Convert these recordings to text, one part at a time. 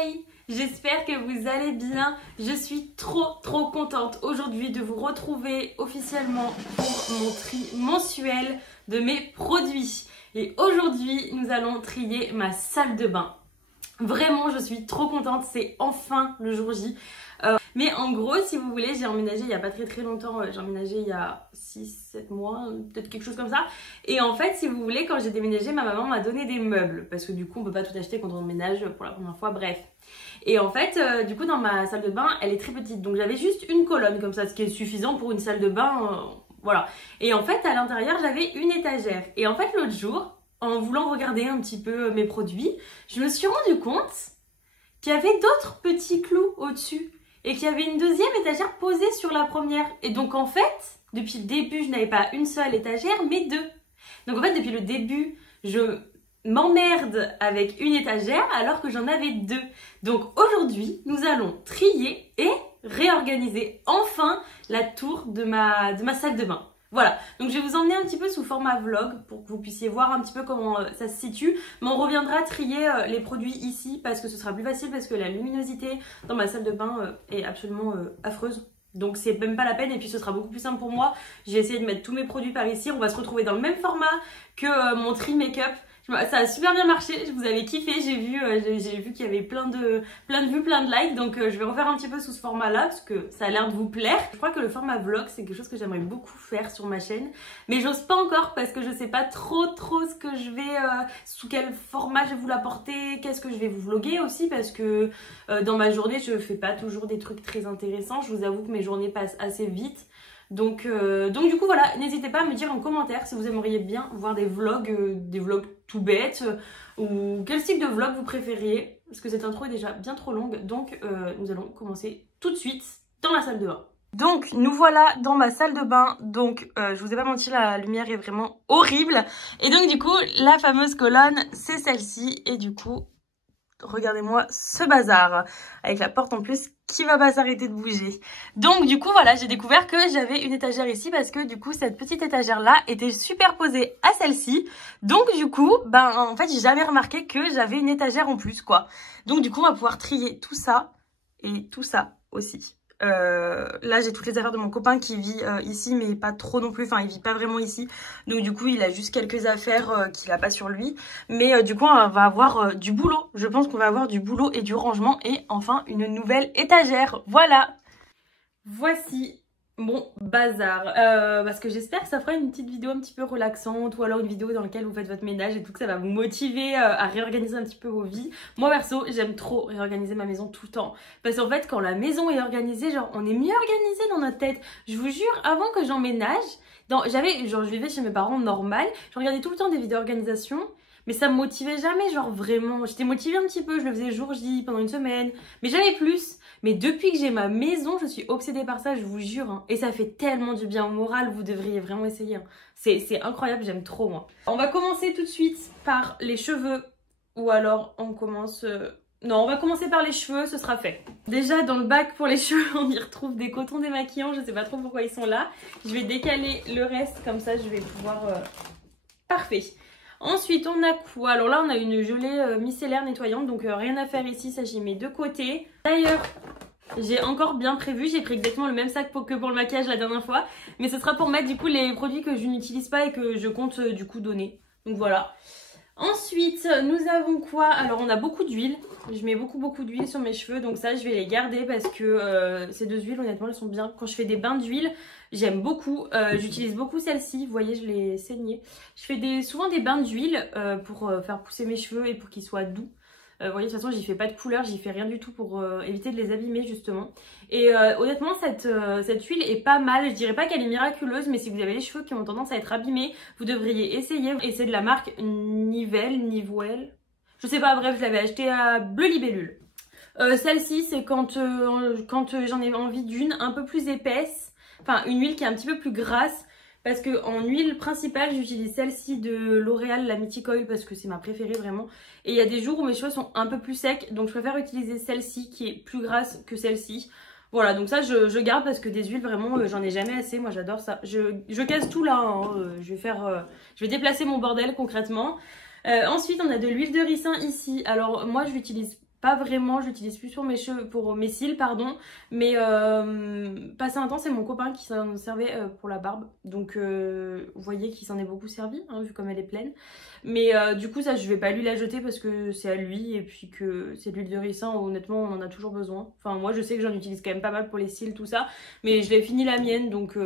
Hey! J'espère que vous allez bien. Je suis trop contente aujourd'hui de vous retrouver officiellement pour mon tri mensuel de mes produits. Et aujourd'hui, nous allons trier ma salle de bain. Vraiment, je suis trop contente, c'est enfin le jour J. Mais en gros, si vous voulez, j'ai emménagé il n'y a pas très longtemps, j'ai emménagé il y a 6-7 mois, peut-être quelque chose comme ça. Et en fait, si vous voulez, quand j'ai déménagé, ma maman m'a donné des meubles. Parce que du coup, on peut pas tout acheter quand on emménage pour la première fois, bref. Et en fait, du coup, dans ma salle de bain, elle est très petite. Donc j'avais juste une colonne comme ça, ce qui est suffisant pour une salle de bain, voilà. Et en fait, à l'intérieur, j'avais une étagère. Et en fait, l'autre jour, en voulant regarder un petit peu mes produits, je me suis rendu compte qu'il y avait d'autres petits clous au-dessus. Et qu'il y avait une deuxième étagère posée sur la première. Et donc en fait, depuis le début, je n'avais pas une seule étagère, mais deux. Donc en fait, depuis le début, je m'emmerde avec une étagère alors que j'en avais deux. Donc aujourd'hui, nous allons trier et réorganiser enfin la tour de ma salle de bain. Voilà, donc je vais vous emmener un petit peu sous format vlog pour que vous puissiez voir un petit peu comment ça se situe. Mais on reviendra trier les produits ici parce que ce sera plus facile parce que la luminosité dans ma salle de bain est absolument affreuse. Donc c'est même pas la peine et puis ce sera beaucoup plus simple pour moi. J'ai essayé de mettre tous mes produits par ici. On va se retrouver dans le même format que mon tri make-up. Ça a super bien marché, je vous avais kiffé, j'ai vu qu'il y avait plein de vues, plein de likes, donc je vais refaire un petit peu sous ce format-là parce que ça a l'air de vous plaire. Je crois que le format vlog, c'est quelque chose que j'aimerais beaucoup faire sur ma chaîne, mais j'ose pas encore parce que je sais pas trop ce que je vais, sous quel format je vais vous l'apporter, qu'est-ce que je vais vous vlogger aussi parce que dans ma journée, je fais pas toujours des trucs très intéressants, je vous avoue que mes journées passent assez vite. Donc du coup voilà, n'hésitez pas à me dire en commentaire si vous aimeriez bien voir des vlogs tout bêtes ou quel style de vlog vous préfériez parce que cette intro est déjà bien trop longue donc nous allons commencer tout de suite dans la salle de bain. Donc nous voilà dans ma salle de bain, donc je vous ai pas menti, la lumière est vraiment horrible et donc du coup la fameuse colonne c'est celle-ci et du coup regardez-moi ce bazar avec la porte en plus qui va pas s'arrêter de bouger. Donc du coup voilà, j'ai découvert que j'avais une étagère ici parce que du coup cette petite étagère là était superposée à celle-ci. Donc du coup en fait j'ai jamais remarqué que j'avais une étagère en plus quoi. Donc du coup on va pouvoir trier tout ça et tout ça aussi. Là j'ai toutes les affaires de mon copain qui vit ici mais pas trop non plus, enfin il vit pas vraiment ici donc du coup il a juste quelques affaires qu'il a pas sur lui mais du coup on va avoir du boulot, je pense qu'on va avoir du boulot et du rangement et enfin une nouvelle étagère, voilà. Voici mon bazar parce que j'espère que ça fera une petite vidéo un petit peu relaxante ou alors une vidéo dans laquelle vous faites votre ménage et tout, que ça va vous motiver à réorganiser un petit peu vos vies. Moi perso j'aime trop réorganiser ma maison tout le temps parce qu'en fait quand la maison est organisée, genre on est mieux organisé dans notre tête. Je vous jure, avant que j'emménage, je vivais chez mes parents normal, je regardais tout le temps des vidéos d'organisation mais ça me motivait jamais, genre vraiment, j'étais motivée un petit peu, je le faisais jour J pendant une semaine, mais jamais plus. Mais depuis que j'ai ma maison, je suis obsédée par ça, je vous jure, hein. Et ça fait tellement du bien au moral, vous devriez vraiment essayer, hein. C'est incroyable, j'aime trop moi. On va commencer tout de suite par les cheveux, ou alors on commence... Non, on va commencer par les cheveux, ce sera fait. Déjà dans le bac pour les cheveux, on y retrouve des cotons démaquillants, je sais pas trop pourquoi ils sont là. Je vais décaler le reste, comme ça je vais pouvoir... Parfait. Ensuite, on a quoi? Alors là, on a une gelée micellaire nettoyante, donc rien à faire ici, ça j'y mets de côté. D'ailleurs, j'ai encore bien prévu, j'ai pris exactement le même sac que pour le maquillage la dernière fois, mais ce sera pour mettre du coup les produits que je n'utilise pas et que je compte du coup donner. Donc voilà. Ensuite, nous avons quoi? Alors on a beaucoup d'huile, je mets beaucoup d'huile sur mes cheveux, donc ça je vais les garder parce que ces deux huiles honnêtement elles sont bien. Quand je fais des bains d'huile, j'aime beaucoup, j'utilise beaucoup celle-ci, vous voyez je l'ai saignée. Je fais souvent des bains d'huile pour faire pousser mes cheveux et pour qu'ils soient doux. Vous voyez de toute façon j'y fais pas de couleur, j'y fais rien du tout pour éviter de les abîmer justement. Et honnêtement cette huile est pas mal, je dirais pas qu'elle est miraculeuse mais si vous avez les cheveux qui ont tendance à être abîmés, vous devriez essayer. Et c'est de la marque Nivelle, je sais pas, bref je l'avais acheté à Bleu Libellule. Celle-ci c'est quand j'en ai envie d'une un peu plus épaisse, enfin une huile qui est un petit peu plus grasse. Parce que en huile principale, j'utilise celle-ci de L'Oréal, la Mythic Oil, parce que c'est ma préférée vraiment. Et il y a des jours où mes cheveux sont un peu plus secs, donc je préfère utiliser celle-ci qui est plus grasse que celle-ci. Voilà, donc ça je garde parce que des huiles vraiment, j'en ai jamais assez, moi j'adore ça. Je casse tout là, hein. Je vais déplacer mon bordel concrètement. Ensuite on a de l'huile de ricin ici. Alors moi je l'utilise pas vraiment, je l'utilise plus pour mes cheveux, pour mes cils pardon, mais passé un temps c'est mon copain qui s'en servait pour la barbe, donc vous voyez qu'il s'en est beaucoup servi hein, vu comme elle est pleine, mais du coup ça je vais pas lui la jeter parce que c'est à lui et puis que c'est de l'huile de ricin, honnêtement on en a toujours besoin, enfin moi je sais que j'en utilise quand même pas mal pour les cils tout ça, mais je l'ai fini la mienne donc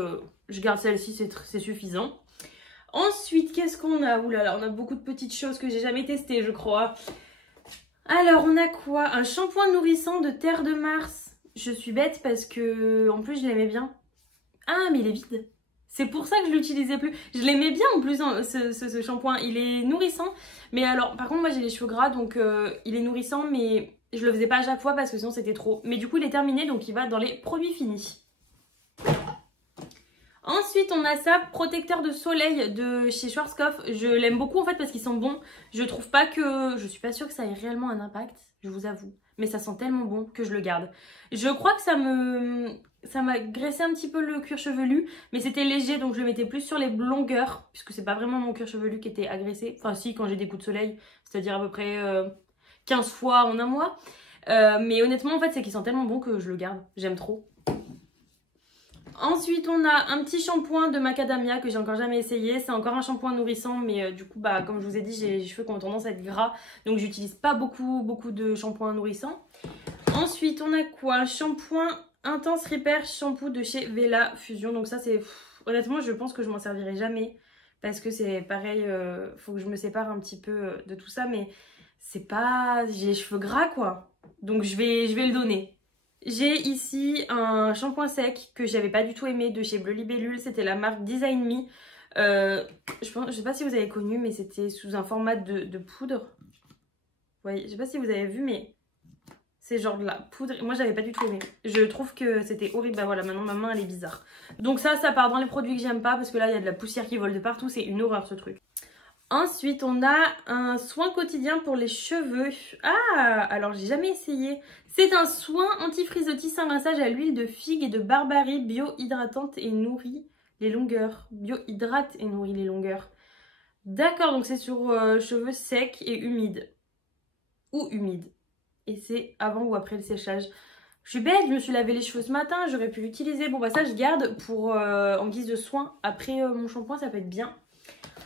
je garde celle-ci, c'est suffisant. Ensuite qu'est-ce qu'on a? Oulala, on a beaucoup de petites choses que j'ai jamais testées je crois. Alors on a quoi? Un shampoing nourrissant de terre de Mars. Je suis bête parce que en plus je l'aimais bien. Ah mais il est vide. C'est pour ça que je l'utilisais plus. Je l'aimais bien en plus hein, ce shampoing. Il est nourrissant. Mais alors par contre moi j'ai les cheveux gras donc il est nourrissant mais je le faisais pas à chaque fois parce que sinon c'était trop. Mais du coup il est terminé donc il va dans les produits finis. Ensuite, on a ça, protecteur de soleil de chez Schwarzkopf. Je l'aime beaucoup en fait parce qu'ils sont bons. Je trouve pas que... Je suis pas sûre que ça ait réellement un impact, je vous avoue. Mais ça sent tellement bon que je le garde. Je crois que ça m'a graissé un petit peu le cuir chevelu. Mais c'était léger donc je le mettais plus sur les longueurs. Puisque c'est pas vraiment mon cuir chevelu qui était agressé. Enfin si, quand j'ai des coups de soleil. C'est-à-dire à peu près 15 fois en un mois. Mais honnêtement en fait c'est qu'ils sont tellement bons que je le garde. J'aime trop. Ensuite, on a un petit shampoing de macadamia que j'ai encore jamais essayé. C'est encore un shampoing nourrissant, mais du coup, bah, comme je vous ai dit, j'ai les cheveux qui ont tendance à être gras. Donc, j'utilise pas beaucoup de shampoings nourrissants. Ensuite, on a quoi? Un shampoing Intense Repair shampoo de chez Vela Fusion. Donc ça, c'est... Honnêtement, je pense que je m'en servirai jamais. Parce que c'est pareil, faut que je me sépare un petit peu de tout ça. Mais c'est pas... J'ai les cheveux gras, quoi. Donc, je vais le donner. J'ai ici un shampoing sec que j'avais pas du tout aimé de chez Bleu Libellule, c'était la marque Design Me. Je sais pas si vous avez connu mais c'était sous un format de poudre. Ouais, je sais pas si vous avez vu mais c'est genre de la poudre. Moi j'avais pas du tout aimé. Je trouve que c'était horrible. Bah voilà, maintenant ma main elle est bizarre. Donc ça part dans les produits que j'aime pas parce que là il y a de la poussière qui vole de partout, c'est une horreur ce truc. Ensuite, on a un soin quotidien pour les cheveux. Ah, alors j'ai jamais essayé. C'est un soin anti-frisottis sans rinçage à l'huile de figue et de barbarie bio-hydratante et nourrit les longueurs. Bio-hydrate et nourrit les longueurs. D'accord, donc c'est sur cheveux secs et humides. Ou humides. Et c'est avant ou après le séchage. Je suis bête, je me suis lavé les cheveux ce matin, j'aurais pu l'utiliser. Bon bah ça je garde pour en guise de soin. Après mon shampoing, ça peut être bien.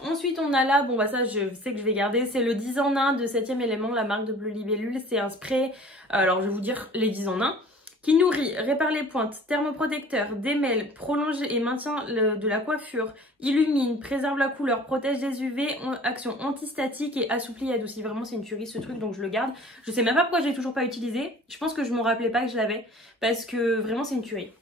Ensuite on a là, bon bah ça je sais que je vais garder, c'est le 10 en 1 de 7ème élément, la marque de Bleu Libellule. C'est un spray, alors je vais vous dire les 10 en 1, qui nourrit, répare les pointes, thermoprotecteur, démêle, prolonge et maintient de la coiffure, illumine, préserve la couleur, protège des UV, action antistatique et assouplit et adoucit. Vraiment c'est une tuerie ce truc donc je le garde. Je sais même pas pourquoi je l'ai toujours pas utilisé, je pense que je m'en rappelais pas que je l'avais parce que vraiment c'est une tuerie.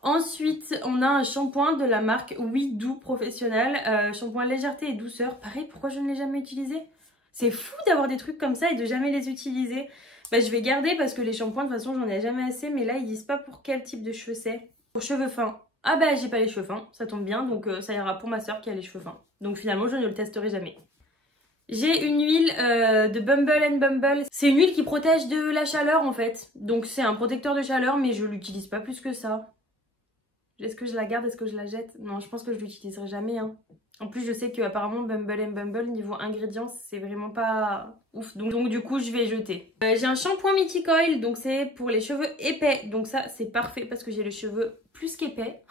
Ensuite, on a un shampoing de la marque Oui Doux Professionnel, shampoing légèreté et douceur. Pareil, pourquoi je ne l'ai jamais utilisé? C'est fou d'avoir des trucs comme ça et de jamais les utiliser. Bah, je vais garder parce que les shampoings, de toute façon, j'en ai jamais assez. Mais là, ils disent pas pour quel type de cheveux c'est. Pour cheveux fins. Ah bah, j'ai pas les cheveux fins, ça tombe bien. Donc, ça ira pour ma soeur qui a les cheveux fins. Donc, finalement, je ne le testerai jamais. J'ai une huile de Bumble & Bumble. C'est une huile qui protège de la chaleur, en fait. Donc, c'est un protecteur de chaleur, mais je l'utilise pas plus que ça. Est-ce que je la garde? Est-ce que je la jette? Non, je pense que je l'utiliserai jamais. Hein. En plus, je sais qu'apparemment, Bumble & Bumble, niveau ingrédients, c'est vraiment pas ouf. Donc du coup, je vais jeter. J'ai un shampoing Mythic Oil, donc c'est pour les cheveux épais. Donc ça, c'est parfait parce que j'ai les cheveux plus qu'épais.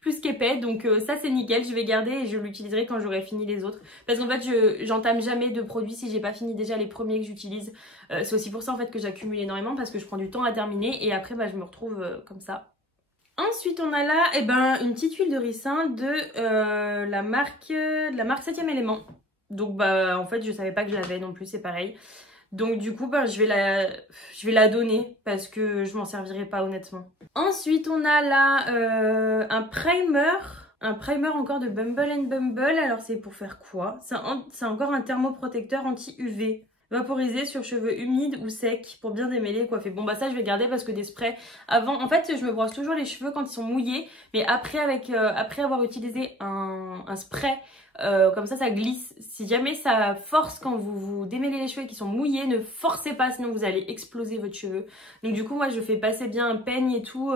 Plus qu'épais, donc ça, c'est nickel. Je vais garder et je l'utiliserai quand j'aurai fini les autres. Parce qu'en fait, j'entame jamais de produits si j'ai pas fini déjà les premiers que j'utilise. C'est aussi pour ça, en fait, que j'accumule énormément parce que je prends du temps à terminer. Et après, bah, je me retrouve comme ça. Ensuite, on a là une petite huile de ricin de la marque 7ème élément. Donc, bah, en fait, je savais pas que je l'avais non plus, c'est pareil. Donc, du coup, bah, je vais la donner parce que je m'en servirai pas, honnêtement. Ensuite, on a là un primer encore de Bumble & Bumble. Alors, c'est pour faire quoi? C'est encore un thermoprotecteur anti-UV. Vaporisé sur cheveux humides ou secs pour bien démêler et coiffer. Bon bah ça je vais garder parce que des sprays avant, en fait je me brosse toujours les cheveux quand ils sont mouillés, mais après avoir utilisé un spray Comme ça glisse. Si jamais ça force quand vous démêlez les cheveux et qu'ils sont mouillés, ne forcez pas, sinon vous allez exploser votre cheveu. Donc du coup moi je fais passer bien un peigne et tout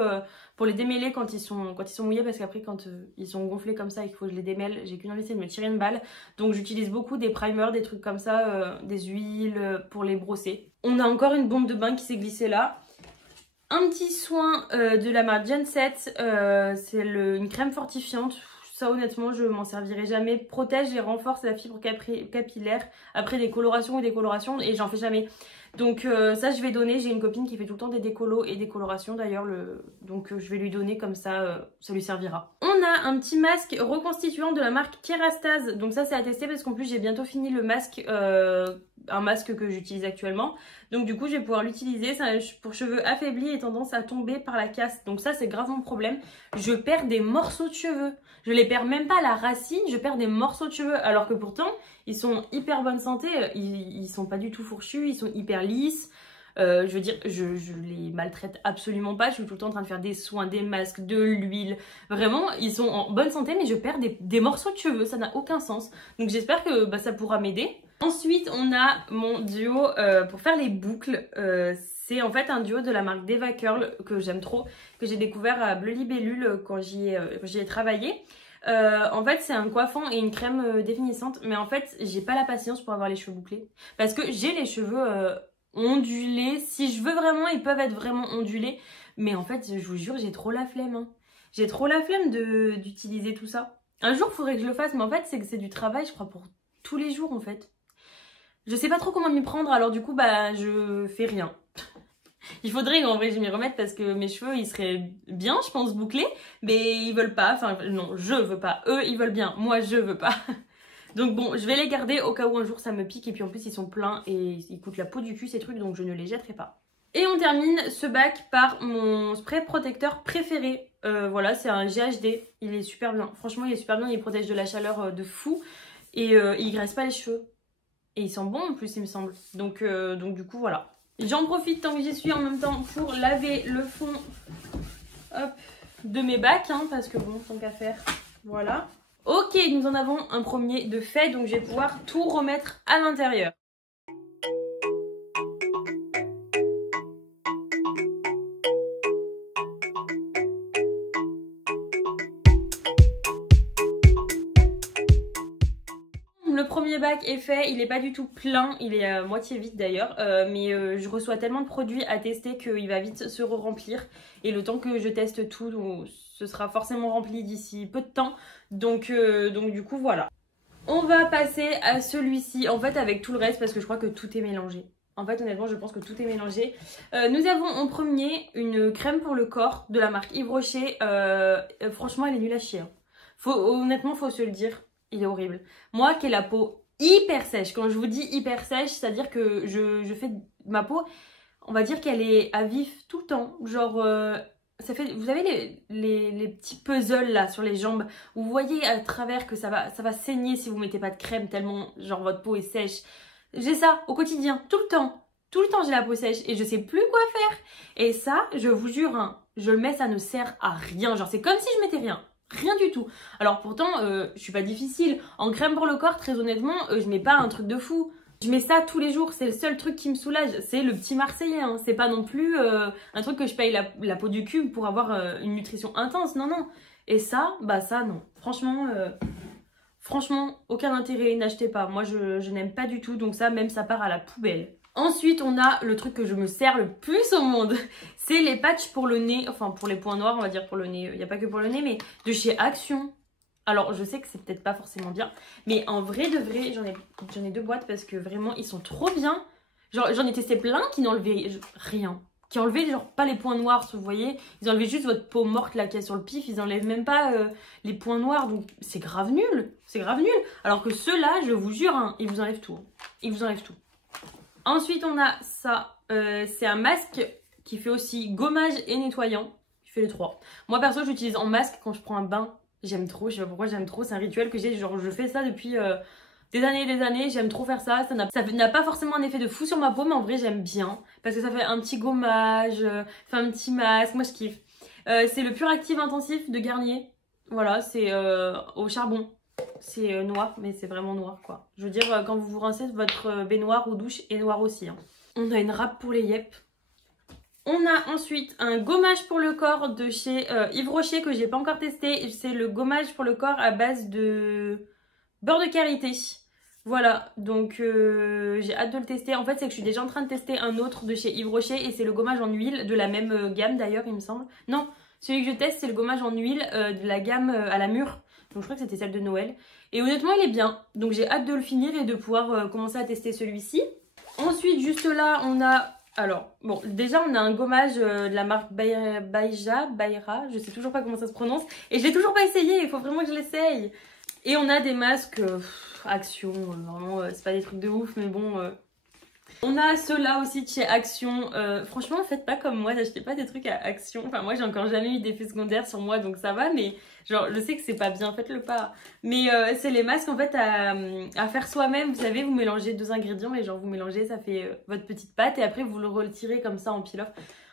pour les démêler quand ils sont mouillés, parce qu'après quand ils sont gonflés comme ça et qu'il faut que je les démêle, j'ai qu'une envie, c'est de me tirer une balle. Donc j'utilise beaucoup des primers, des trucs comme ça, des huiles pour les brosser. On a encore une bombe de bain qui s'est glissée là. Un petit soin de la marque Genset, c'est une crème fortifiante. Ça honnêtement je m'en servirai jamais. Protège et renforce la fibre capillaire après des colorations et j'en fais jamais. Donc ça je vais donner, j'ai une copine qui fait tout le temps des décolos et des colorations d'ailleurs, donc je vais lui donner comme ça, ça lui servira. On a un petit masque reconstituant de la marque Kerastase, donc ça c'est à tester parce qu'en plus j'ai bientôt fini le masque, un masque que j'utilise actuellement. Donc du coup je vais pouvoir l'utiliser, pour cheveux affaiblis et tendance à tomber par la casse. Donc ça c'est grave mon problème, je perds des morceaux de cheveux. Je les perds même pas à la racine, je perds des morceaux de cheveux alors que pourtant ils sont hyper bonne santé, ils sont pas du tout fourchus, ils sont hyper lisses. Je veux dire, je les maltraite absolument pas, je suis tout le temps en train de faire des soins, des masques, de l'huile. Vraiment, ils sont en bonne santé mais je perds des morceaux de cheveux, ça n'a aucun sens. Donc j'espère que ça pourra m'aider. Ensuite, on a mon duo pour faire les boucles. C'est en fait un duo de la marque Deva Curl que j'aime trop, que j'ai découvert à Bleu Libellule quand j'y ai travaillé. En fait c'est un coiffant et une crème définissante, mais en fait j'ai pas la patience pour avoir les cheveux bouclés. Parce que j'ai les cheveux ondulés, si je veux vraiment ils peuvent être vraiment ondulés. Mais en fait je vous jure j'ai trop la flemme. Hein. J'ai trop la flemme d'utiliser tout ça. Un jour il faudrait que je le fasse, mais en fait c'est que c'est du travail je crois pour tous les jours en fait. Je sais pas trop comment m'y prendre, alors du coup bah je fais rien. Il faudrait qu'en vrai je m'y remette parce que mes cheveux ils seraient bien je pense bouclés, mais ils veulent pas, enfin non je veux pas, eux ils veulent bien, moi je veux pas. Donc bon je vais les garder au cas où un jour ça me pique, et puis en plus ils sont pleins et ils coûtent la peau du cul ces trucs, donc je ne les jetterai pas. Et on termine ce bac par mon spray protecteur préféré, voilà c'est un GHD, il est super bien, franchement il est super bien, il protège de la chaleur de fou et il graisse pas les cheveux. Et il sent bon en plus il me semble, donc du coup voilà. J'en profite tant que j'y suis en même temps pour laver le fond hop, de mes bacs, hein, parce que bon, tant qu'à faire, voilà. Ok, nous en avons un premier de fait, donc je vais pouvoir tout remettre à l'intérieur. Le premier bac est fait, il n'est pas du tout plein, il est à moitié vide d'ailleurs, mais je reçois tellement de produits à tester qu'il va vite se remplir, et le temps que je teste tout, ce sera forcément rempli d'ici peu de temps, donc du coup voilà. On va passer à celui-ci, en fait avec tout le reste parce que je crois que tout est mélangé. En fait honnêtement je pense que tout est mélangé. Nous avons en premier une crème pour le corps de la marque Yves Rocher, franchement elle est nulle à chier. Hein. Honnêtement faut se le dire. Il est horrible. Moi qui ai la peau hyper sèche, quand je vous dis hyper sèche, c'est-à-dire que je fais ma peau, on va dire qu'elle est à vif tout le temps. Genre, ça fait, vous avez les petits puzzles là sur les jambes, où vous voyez à travers que ça va saigner si vous mettez pas de crème tellement genre votre peau est sèche. J'ai ça au quotidien, tout le temps. Tout le temps j'ai la peau sèche et je sais plus quoi faire. Et ça, je vous jure, hein, je le mets, ça ne sert à rien. Genre c'est comme si je mettais rien. Rien du tout. Alors pourtant, je suis pas difficile. En crème pour le corps, très honnêtement, je mets pas un truc de fou. Je mets ça tous les jours. C'est le seul truc qui me soulage. C'est le petit Marseillais. Hein. C'est pas non plus un truc que je paye la peau du cul pour avoir une nutrition intense. Non, non. Et ça, bah ça, non. Franchement, aucun intérêt. N'achetez pas. Moi, je n'aime pas du tout. Donc ça, même ça part à la poubelle. Ensuite, on a le truc que je me sers le plus au monde. C'est les patchs pour le nez, enfin pour les points noirs, on va dire pour le nez. Il n'y a pas que pour le nez, mais de chez Action. Alors, je sais que c'est peut-être pas forcément bien, mais en vrai de vrai, j'en ai 2 boîtes parce que vraiment, ils sont trop bien. Genre, j'en ai testé plein qui n'enlevaient rien. Qui enlevaient genre pas les points noirs, vous voyez. Ils enlevaient juste votre peau morte là qui est sur le pif. Ils enlèvent même pas les points noirs. Donc, c'est grave nul. C'est grave nul. Alors que ceux-là, je vous jure, hein, ils vous enlèvent tout. Ils vous enlèvent tout. Ensuite, on a ça. C'est un masque qui fait aussi gommage et nettoyant. Il fait les 3. Moi, perso, j'utilise en masque quand je prends un bain. J'aime trop. Je sais pas pourquoi j'aime trop. C'est un rituel que j'ai. Genre, je fais ça depuis des années et des années. J'aime trop faire ça. Ça n'a pas forcément un effet de fou sur ma peau, mais en vrai, j'aime bien. Parce que ça fait un petit gommage, fait un petit masque. Moi, je kiffe. C'est le Pur Active Intensif de Garnier. Voilà, c'est au charbon. C'est noir, mais c'est vraiment noir quoi. Je veux dire, quand vous vous rincez, votre baignoire ou douche est noir aussi. Hein. On a une râpe pour les yep. On a ensuite un gommage pour le corps de chez Yves Rocher que j'ai pas encore testé. C'est le gommage pour le corps à base de beurre de karité. Voilà, donc j'ai hâte de le tester. En fait, c'est que je suis déjà en train de tester un autre de chez Yves Rocher et c'est le gommage en huile de la même gamme d'ailleurs, il me semble. Non, celui que je teste, c'est le gommage en huile de la gamme à la mûre. Donc je crois que c'était celle de Noël. Et honnêtement, il est bien. Donc j'ai hâte de le finir et de pouvoir commencer à tester celui-ci. Ensuite, juste là, on a... Alors, bon, déjà, on a un gommage de la marque Bayra. Je sais toujours pas comment ça se prononce. Et je l'ai toujours pas essayé, il faut vraiment que je l'essaye. Et on a des masques Action, vraiment, c'est pas des trucs de ouf, mais bon... On a ceux-là aussi de chez Action. Franchement, faites pas comme moi, n'achetez pas des trucs à Action. Enfin, moi, j'ai encore jamais eu d'effet secondaire sur moi, donc ça va. Mais genre, je sais que c'est pas bien, faites-le pas. Mais c'est les masques, en fait, à faire soi-même. Vous savez, vous mélangez 2 ingrédients et genre, vous mélangez, ça fait votre petite pâte. Et après, vous le retirez comme ça en peel-off.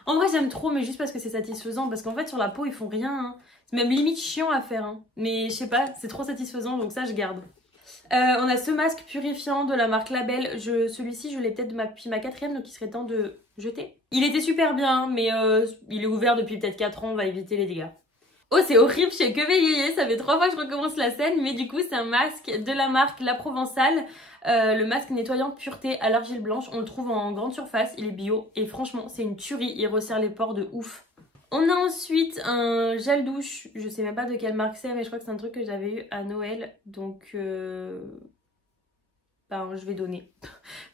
En vrai, j'aime trop, mais juste parce que c'est satisfaisant. Parce qu'en fait, sur la peau, ils font rien. Hein. C'est même limite chiant à faire. Hein. Mais je sais pas, c'est trop satisfaisant, donc ça, je garde. On a ce masque purifiant de la marque Label. Celui-ci, je l'ai peut-être depuis ma 4ème, donc il serait temps de jeter. Il était super bien, mais il est ouvert depuis peut-être 4 ans, on va éviter les dégâts. Oh, c'est horrible, je sais que veiller, ça fait 3 fois que je recommence la scène, mais du coup, c'est un masque de la marque La Provençale. Le masque nettoyant pureté à l'argile blanche, on le trouve en grande surface, il est bio, et franchement, c'est une tuerie, il resserre les pores de ouf. On a ensuite un gel douche, je sais même pas de quelle marque c'est, mais je crois que c'est un truc que j'avais eu à Noël, donc ben, je vais donner.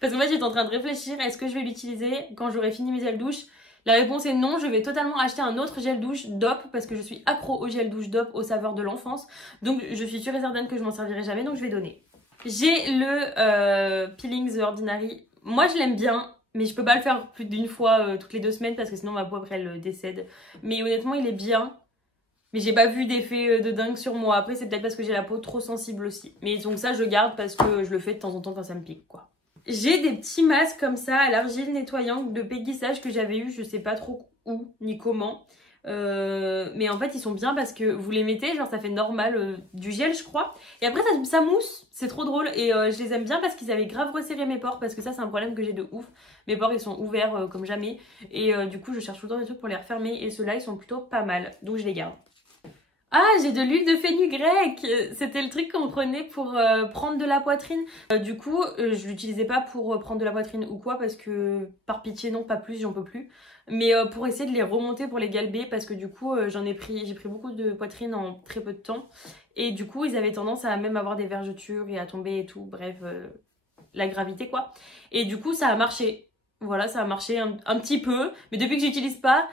Parce qu'en fait j'étais en train de réfléchir, est-ce que je vais l'utiliser quand j'aurai fini mes gels douche? La réponse est non, je vais totalement acheter un autre gel douche DOP, parce que je suis accro au gel douche DOP aux saveurs de l'enfance, donc je suis sûre et certaine que je m'en servirai jamais, donc je vais donner. J'ai le Peeling The Ordinary, moi je l'aime bien. Mais je peux pas le faire plus d'une fois toutes les 2 semaines parce que sinon ma peau après elle décède. Mais honnêtement il est bien. Mais j'ai pas vu d'effet de dingue sur moi. Après c'est peut-être parce que j'ai la peau trop sensible aussi. Mais donc ça je garde parce que je le fais de temps en temps quand ça me pique quoi. J'ai des petits masques comme ça à l'argile nettoyante de Peggy Sage que j'avais eu, je sais pas trop où ni comment. Mais en fait ils sont bien parce que vous les mettez, genre ça fait normal du gel je crois. Et après ça mousse, c'est trop drôle. Et je les aime bien parce qu'ils avaient grave resserré mes pores. Parce que ça c'est un problème que j'ai de ouf. Mes pores ils sont ouverts comme jamais. Et du coup je cherche tout le temps des trucs pour les refermer. Et ceux-là ils sont plutôt pas mal, donc je les garde. Ah, j'ai de l'huile de fenugrec. C'était le truc qu'on prenait pour prendre de la poitrine. Du coup, je l'utilisais pas pour prendre de la poitrine ou quoi parce que par pitié non, pas plus, j'en peux plus. Mais pour essayer de les remonter pour les galber parce que du coup, j'ai pris beaucoup de poitrine en très peu de temps. Et du coup, ils avaient tendance à même avoir des vergetures et à tomber et tout. Bref, la gravité quoi. Et du coup, ça a marché. Voilà, ça a marché un petit peu. Mais depuis que j'utilise pas...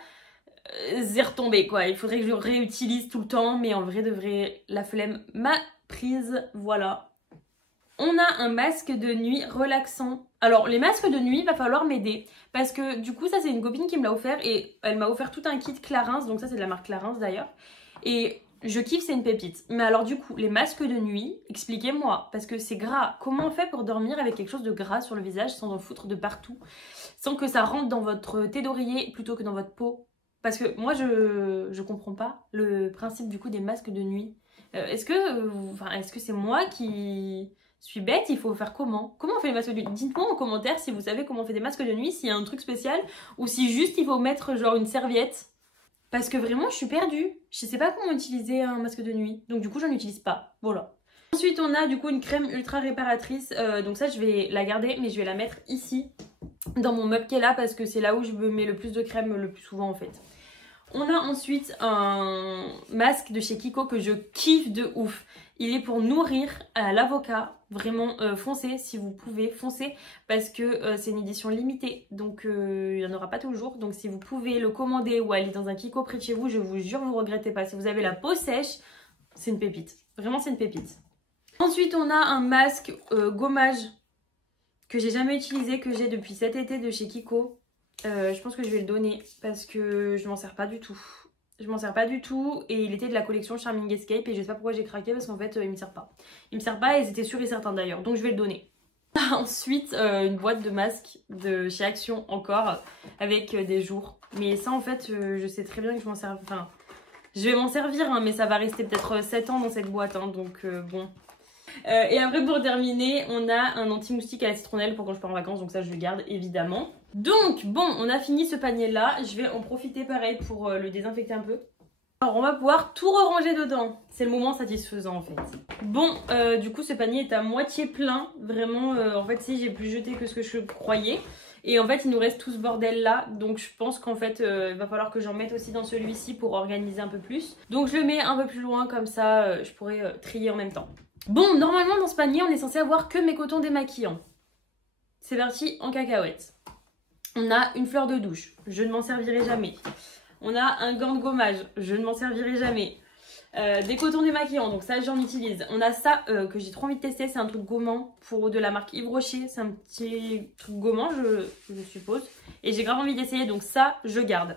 c'est retombé quoi, il faudrait que je le réutilise tout le temps, mais en vrai de vrai, la flemme m'a prise, voilà. On a un masque de nuit relaxant. Alors les masques de nuit, va falloir m'aider, parce que du coup ça c'est une copine qui me l'a offert, et elle m'a offert tout un kit Clarins, donc ça c'est de la marque Clarins d'ailleurs, et je kiffe, c'est une pépite. Mais alors du coup, les masques de nuit, expliquez-moi, parce que c'est gras, comment on fait pour dormir avec quelque chose de gras sur le visage sans en foutre de partout, sans que ça rentre dans votre thé d'oreiller plutôt que dans votre peau? Parce que moi, je comprends pas le principe du coup des masques de nuit. Est-ce que c'est moi qui suis bête? Il faut faire comment? Comment on fait les masques de nuit? Dites-moi en commentaire si vous savez comment on fait des masques de nuit, s'il y a un truc spécial ou si juste il faut mettre genre une serviette. Parce que vraiment, je suis perdue. Je sais pas comment utiliser un masque de nuit. Donc du coup, je n'utilise pas. Voilà. Ensuite, on a du coup une crème ultra réparatrice. Donc ça, je vais la garder, mais je vais la mettre ici, dans mon meuble qui est là, parce que c'est là où je me mets le plus de crème le plus souvent en fait. On a ensuite un masque de chez Kiko que je kiffe de ouf. Il est pour nourrir à l'avocat. Vraiment foncez si vous pouvez, foncez parce que c'est une édition limitée. Donc il n'y en aura pas toujours. Donc si vous pouvez le commander ou aller dans un Kiko près de chez vous, je vous jure vous ne regrettez pas. Si vous avez la peau sèche, c'est une pépite. Vraiment c'est une pépite. Ensuite on a un masque gommage que j'ai jamais utilisé, que j'ai depuis cet été de chez Kiko. Je pense que je vais le donner parce que je m'en sers pas du tout. Je m'en sers pas du tout et il était de la collection Charming Escape et je sais pas pourquoi j'ai craqué parce qu'en fait il me sert pas. Il me sert pas et c'était sûr et certain d'ailleurs, donc je vais le donner. Ensuite une boîte de masques de chez Action encore avec des jours. Mais ça en fait je sais très bien que je m'en sers... Enfin je vais m'en servir hein, mais ça va rester peut-être 7 ans dans cette boîte hein, donc bon... Et après pour terminer, on a un anti-moustique à la citronnelle pour quand je pars en vacances, donc ça je le garde évidemment. Donc bon, on a fini ce panier là, je vais en profiter pareil pour le désinfecter un peu. Alors on va pouvoir tout ranger dedans, c'est le moment satisfaisant en fait. Bon, du coup ce panier est à moitié plein, vraiment en fait si j'ai plus jeté que ce que je croyais. Et en fait il nous reste tout ce bordel là, donc je pense qu'en fait il va falloir que j'en mette aussi dans celui-ci pour organiser un peu plus. Donc je le mets un peu plus loin, comme ça je pourrais trier en même temps. Bon, normalement dans ce panier on est censé avoir que mes cotons démaquillants. C'est parti en cacahuète. On a une fleur de douche, je ne m'en servirai jamais. On a un gant de gommage, je ne m'en servirai jamais. Des cotons démaquillants, donc ça j'en utilise. On a ça que j'ai trop envie de tester, c'est un truc gommant pour de la marque Yves Rocher. C'est un petit truc gommant je suppose. Et j'ai grave envie d'essayer, donc ça je garde.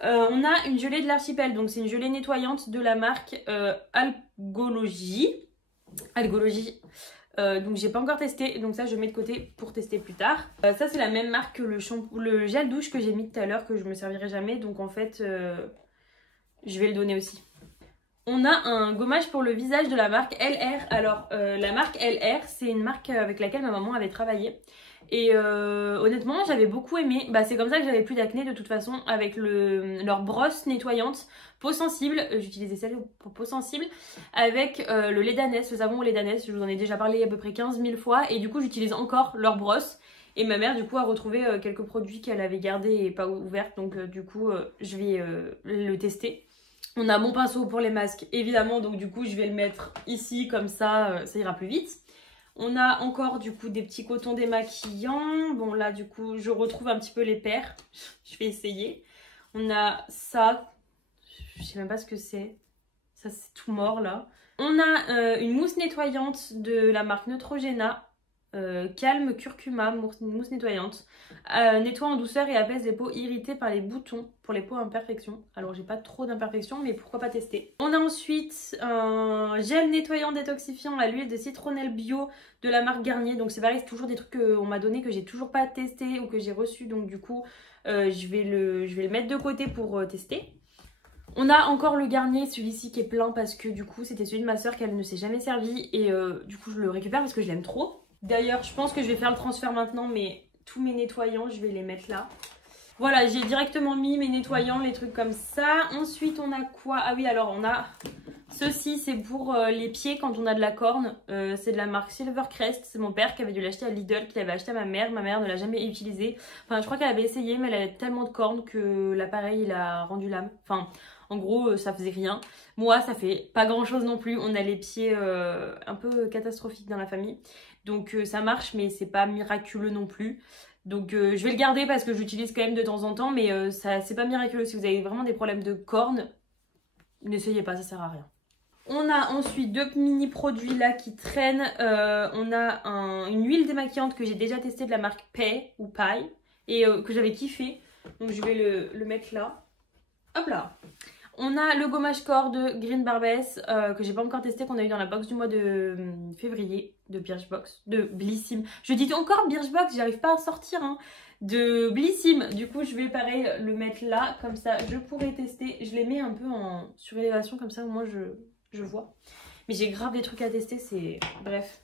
On a une gelée de l'archipel, donc c'est une gelée nettoyante de la marque Algologie. Donc j'ai pas encore testé, donc ça je mets de côté pour tester plus tard. Ça c'est la même marque que le gel douche que j'ai mis tout à l'heure, que je me servirai jamais, donc en fait je vais le donner aussi. On a un gommage pour le visage de la marque LR. Alors la marque LR c'est une marque avec laquelle ma maman avait travaillé. Et honnêtement j'avais beaucoup aimé, c'est comme ça que j'avais plus d'acné de toute façon avec leur brosse nettoyante peau sensible, j'utilisais celle pour peau sensible avec le lait d'ânesse, le savon au lait d'ânesse, je vous en ai déjà parlé à peu près 15 000 fois et du coup j'utilise encore leur brosse et ma mère du coup a retrouvé quelques produits qu'elle avait gardés et pas ouverts, donc du coup je vais le tester. On a mon pinceau pour les masques évidemment, donc du coup je vais le mettre ici comme ça, ça ira plus vite. On a encore du coup des petits cotons démaquillants. Bon là du coup je retrouve un petit peu les paires. Je vais essayer. On a ça. Je sais même pas ce que c'est. Ça c'est tout mort là. On a une mousse nettoyante de la marque Neutrogena. Calme curcuma, mousse nettoyante. Nettoie en douceur et apaise les peaux irritées par les boutons pour les peaux imperfections. Alors j'ai pas trop d'imperfections mais pourquoi pas tester. On a ensuite un gel nettoyant détoxifiant à l'huile de citronnelle bio de la marque Garnier. Donc c'est pareil, c'est toujours des trucs qu'on m'a donné que j'ai toujours pas testé ou que j'ai reçu. Donc du coup je vais le mettre de côté pour tester. On a encore le Garnier, celui-ci qui est plein parce que du coup c'était celui de ma soeur qu'elle ne s'est jamais servi. Et du coup je le récupère parce que je l'aime trop. D'ailleurs, je pense que je vais faire le transfert maintenant, mais tous mes nettoyants, je vais les mettre là. Voilà, j'ai directement mis mes nettoyants, les trucs comme ça. Ensuite, on a quoi? Ah oui, alors on a ceci, c'est pour les pieds quand on a de la corne. C'est de la marque Silvercrest. C'est mon père qui avait dû l'acheter à Lidl, qui l'avait acheté à ma mère. Ma mère ne l'a jamais utilisé. Enfin, je crois qu'elle avait essayé, mais elle avait tellement de cornes que l'appareil, il a rendu l'âme. Enfin, en gros, ça faisait rien. Moi, ça fait pas grand chose non plus. On a les pieds un peu catastrophiques dans la famille. Donc ça marche, mais c'est pas miraculeux non plus. Donc je vais le garder parce que j'utilise quand même de temps en temps, mais c'est pas miraculeux. Si vous avez vraiment des problèmes de cornes, n'essayez pas, ça sert à rien. On a ensuite deux mini produits là qui traînent. On a une huile démaquillante que j'ai déjà testée de la marque Pay ou Paille et que j'avais kiffé. Donc je vais le mettre là. Hop là. On a le gommage corps de Green Barbess que j'ai pas encore testé, qu'on a eu dans la box du mois de février de Birchbox, de Blissim. Je dis encore Birchbox, j'arrive pas à sortir hein, de Blissim. Du coup je vais pareil le mettre là, comme ça je pourrais tester. Je les mets un peu en surélévation comme ça au moins je vois. Mais j'ai grave des trucs à tester, c'est... Bref.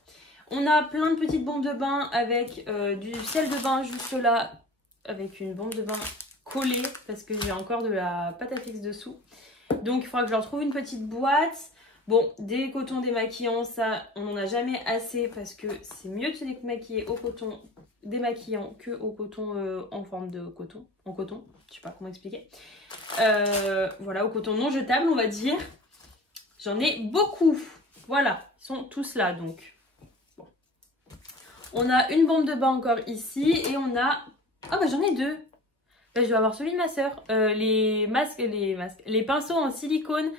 On a plein de petites bombes de bain avec du sel de bain juste là, avec une bombe de bain collée parce que j'ai encore de la pâte à fixe dessous. Donc il faudra que je leur trouve une petite boîte. Bon, des cotons démaquillants, ça on n'en a jamais assez parce que c'est mieux de se démaquiller au coton démaquillant que au coton en forme de coton. En coton, je sais pas comment expliquer. Voilà, au coton non jetable on va dire. J'en ai beaucoup. Voilà, ils sont tous là donc. Bon. On a une bombe de bain encore ici et on a... Ah bah j'en ai deux. Là, je dois avoir celui de ma soeur. Les pinceaux en silicone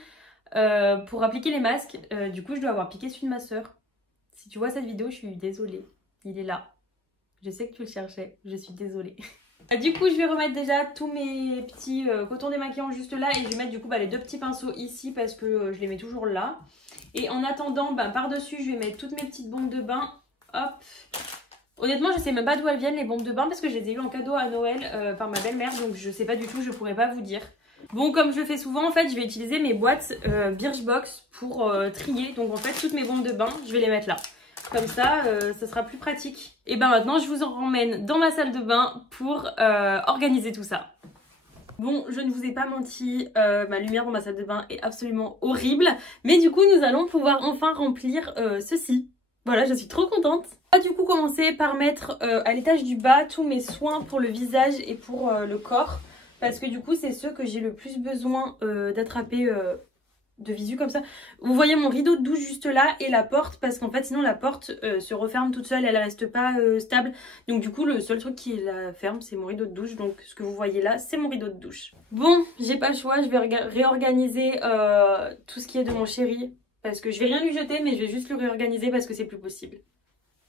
pour appliquer les masques. Du coup, je dois avoir piqué celui de ma soeur. Si tu vois cette vidéo, je suis désolée. Il est là. Je sais que tu le cherchais. Je suis désolée. Du coup, je vais remettre déjà tous mes petits cotons démaquillants juste là. Et je vais mettre du coup les deux petits pinceaux ici parce que je les mets toujours là. Et en attendant, par-dessus, je vais mettre toutes mes petites bombes de bain. Hop. Honnêtement, je sais même pas d'où elles viennent les bombes de bain parce que je les ai eues en cadeau à Noël par ma belle-mère. Donc je sais pas du tout, je pourrais pas vous dire. Bon, comme je le fais souvent, en fait, je vais utiliser mes boîtes Birchbox pour trier. Donc en fait, toutes mes bombes de bain, je vais les mettre là. Comme ça, ça sera plus pratique. Et ben maintenant, je vous en emmène dans ma salle de bain pour organiser tout ça. Bon, je ne vous ai pas menti, ma lumière dans ma salle de bain est absolument horrible. Mais du coup, nous allons pouvoir enfin remplir ceci. Voilà, je suis trop contente. On va du coup commencer par mettre à l'étage du bas tous mes soins pour le visage et pour le corps. Parce que du coup, c'est ceux que j'ai le plus besoin d'attraper de visu comme ça. Vous voyez mon rideau de douche juste là et la porte. Parce qu'en fait, sinon la porte se referme toute seule, elle reste pas stable. Donc du coup, le seul truc qui la ferme, c'est mon rideau de douche. Donc ce que vous voyez là, c'est mon rideau de douche. Bon, j'ai pas le choix, je vais réorganiser tout ce qui est de mon chéri. Parce que je vais rien lui jeter, mais je vais juste le réorganiser parce que c'est plus possible.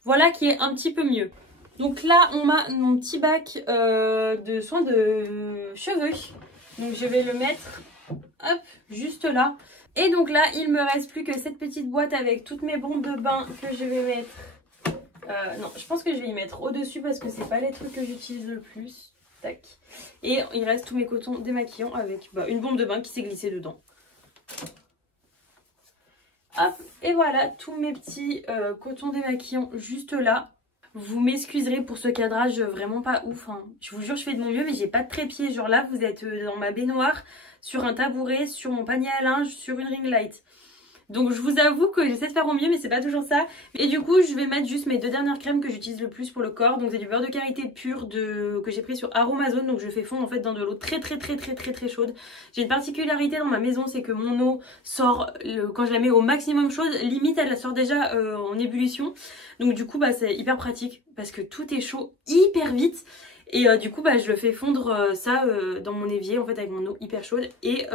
Voilà qui est un petit peu mieux. Donc là, on a mon petit bac de soins de cheveux. Donc je vais le mettre, hop, juste là. Et donc là, il me reste plus que cette petite boîte avec toutes mes bombes de bain que je vais mettre. Non, je pense que je vais y mettre au-dessus parce que c'est pas les trucs que j'utilise le plus. Tac. Et il reste tous mes cotons démaquillants avec une bombe de bain qui s'est glissée dedans. Hop, et voilà tous mes petits cotons démaquillants juste là. Vous m'excuserez pour ce cadrage vraiment pas ouf, hein. Je vous jure, je fais de mon mieux, mais j'ai pas de trépied. Genre là, vous êtes dans ma baignoire, sur un tabouret, sur mon panier à linge, sur une ring light. Donc je vous avoue que j'essaie de faire au mieux, mais c'est pas toujours ça. Et du coup, je vais mettre juste mes deux dernières crèmes que j'utilise le plus pour le corps. Donc c'est du beurre de karité pur que j'ai pris sur Aromazone. Donc je fais fondre en fait dans de l'eau très chaude. J'ai une particularité dans ma maison, c'est que mon eau sort, quand je la mets au maximum chaude, limite elle la sort déjà en ébullition. Donc du coup c'est hyper pratique parce que tout est chaud hyper vite. Et du coup je le fais fondre ça dans mon évier en fait avec mon eau hyper chaude. Et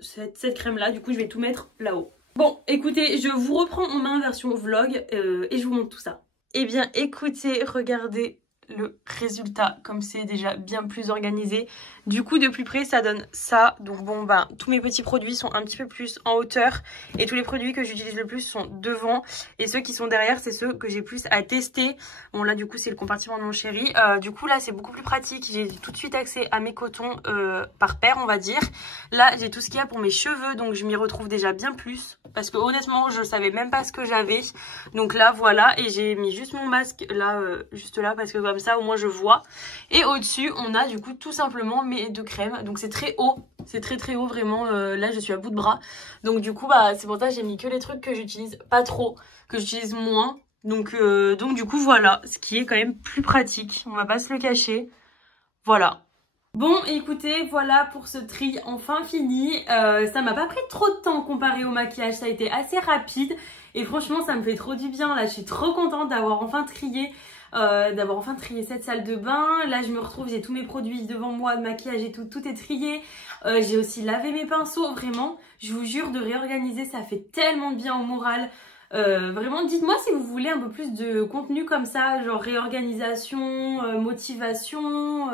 cette crème là, du coup je vais tout mettre là-haut. Bon, écoutez, je vous reprends en main version vlog et je vous montre tout ça. Eh bien, écoutez, regardez le résultat, comme c'est déjà bien plus organisé. Du coup, de plus près, ça donne ça. Donc bon, tous mes petits produits sont un petit peu plus en hauteur. Et tous les produits que j'utilise le plus sont devant. Et ceux qui sont derrière, c'est ceux que j'ai plus à tester. Bon, là, du coup, c'est le compartiment de mon chéri. Du coup, là, c'est beaucoup plus pratique. J'ai tout de suite accès à mes cotons par paire, on va dire. Là, j'ai tout ce qu'il y a pour mes cheveux. Donc, je m'y retrouve déjà bien plus. Parce que honnêtement, je savais même pas ce que j'avais. Donc là, voilà. Et j'ai mis juste mon masque là, juste là. Parce que comme ça, au moins, je vois. Et au-dessus, on a du coup tout simplement mes deux crèmes. Donc c'est très haut. C'est très haut vraiment. Là, je suis à bout de bras. Donc du coup, c'est pour ça que j'ai mis que les trucs que j'utilise pas trop. Que j'utilise moins. Donc du coup, voilà. Ce qui est quand même plus pratique. On va pas se le cacher. Voilà. Bon, écoutez, voilà pour ce tri enfin fini. Ça m'a pas pris trop de temps comparé au maquillage, ça a été assez rapide et franchement ça me fait trop du bien. Là, je suis trop contente d'avoir enfin trié cette salle de bain. Là, je me retrouve, j'ai tous mes produits devant moi, de maquillage et tout est trié. J'ai aussi lavé mes pinceaux, vraiment. Je vous jure, de réorganiser, ça fait tellement de bien au moral. Vraiment, dites-moi si vous voulez un peu plus de contenu comme ça, genre réorganisation, motivation.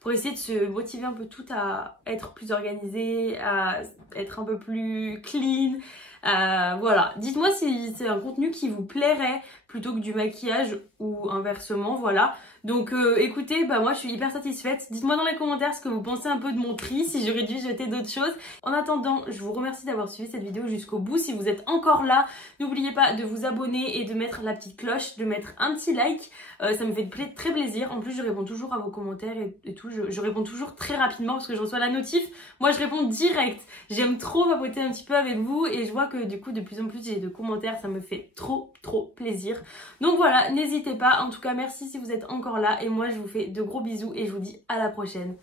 Pour essayer de se motiver un peu tout à être plus organisé, à être un peu plus clean. Voilà, dites-moi si c'est un contenu qui vous plairait plutôt que du maquillage ou inversement, voilà. Donc écoutez, moi je suis hyper satisfaite. Dites-moi dans les commentaires ce que vous pensez un peu de mon tri, si j'aurais dû jeter d'autres choses. En attendant, je vous remercie d'avoir suivi cette vidéo jusqu'au bout. Si vous êtes encore là, n'oubliez pas de vous abonner et de mettre la petite cloche, de mettre un petit like. Ça me fait très plaisir. En plus, je réponds toujours à vos commentaires et tout. Je réponds toujours très rapidement parce que je reçois la notif. Moi, je réponds direct. J'aime trop papoter un petit peu avec vous et je vois que du coup, de plus en plus, j'ai de commentaires. Ça me fait trop plaisir. Donc voilà, n'hésitez pas. En tout cas, merci si vous êtes encore là. Et moi, je vous fais de gros bisous et je vous dis à la prochaine.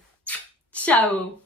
Ciao!